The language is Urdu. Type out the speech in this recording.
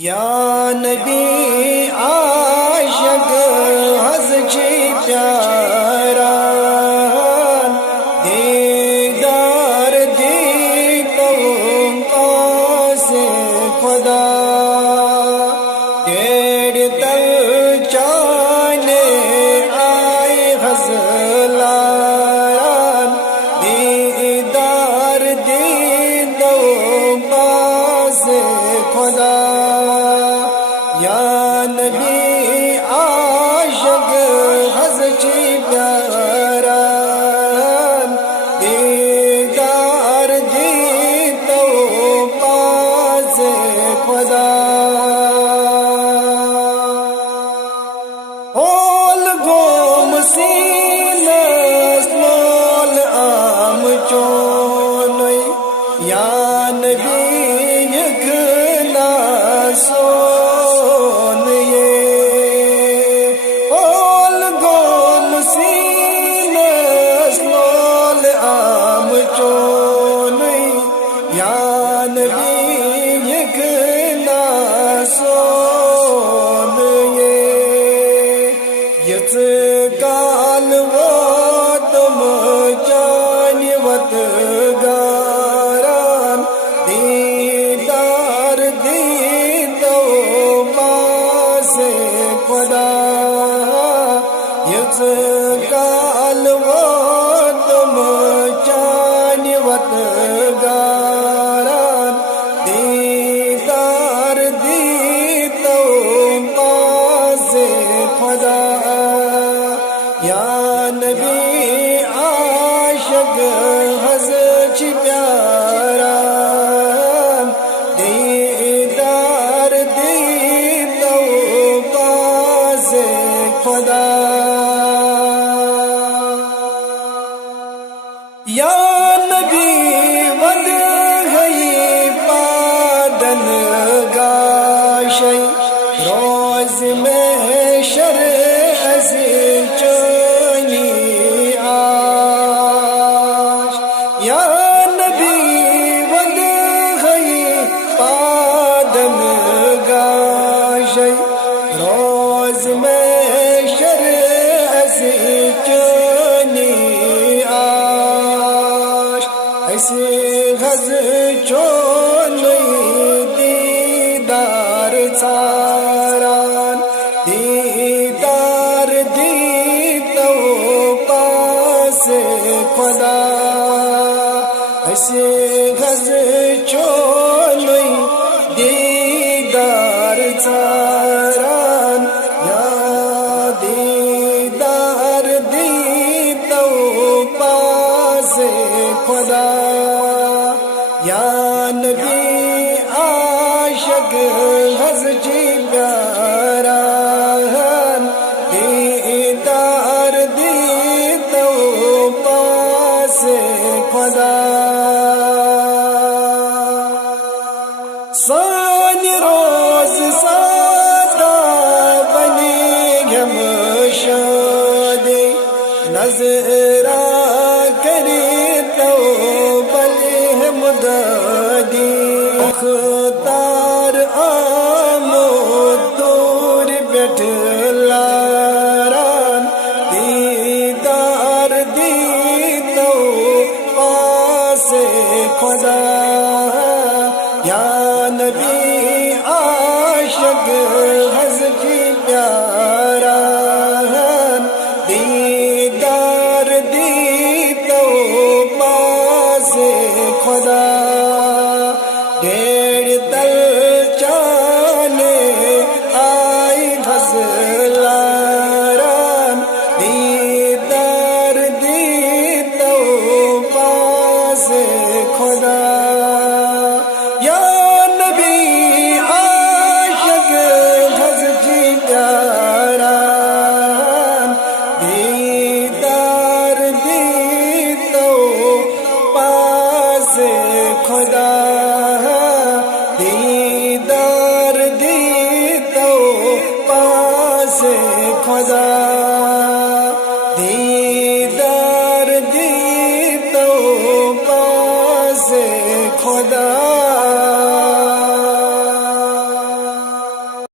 یا نبی عاشق حضرت پیارا دیدار دی تو پاس خدا ڈیڑھ تل چانے آئے غزلان دیدار دی تو پاس خدا یا نبی عاشق حضرت پیارا دیدار دی تو پاس خدا اول گوم سینہ اسمال عام چونی یا نبی یکنا سون یہ اول گوم سینہ اسمال عام چونی یا نبی یکنا سون یت کال وہ تم جانی وت گاران دیدار دی تو پاس خدا یت کال وہ تم جانی وت گاران دیدار دی تو پاس خدا یا نبی عاشق حضرت پیارا دیدار دی تو پاس خدا یا نبی ود گئی پادن گاشی روز میں شر چونی آش یا نبی ود گئی پادن گاشی روز میں شر چونی آش ایسے غز چونی دیدار چاران دیدار دی تو پاس خدا ایسے غز چونی دیدار چاران یا دیدار دی تو پاس خدا یا نبی عاشق حضرت پیارا دیدار دی تو پاس خدا سان روز سادا بنی گم شادی نظرہ کری تو بلی مدادی اختار آمود دور بیٹھ لاران دیدار دی تو پاس خدا یا نبی عاشق حضرت پیارا دیدار دی تو پاس خدا ڈیڑھ تل چانے آئی غزلان دیدار دی تو پاس خدا یا نبی عاشق حضرت پیارا دیدار دی تو پاس خدا دیدار دی تو پاس خدا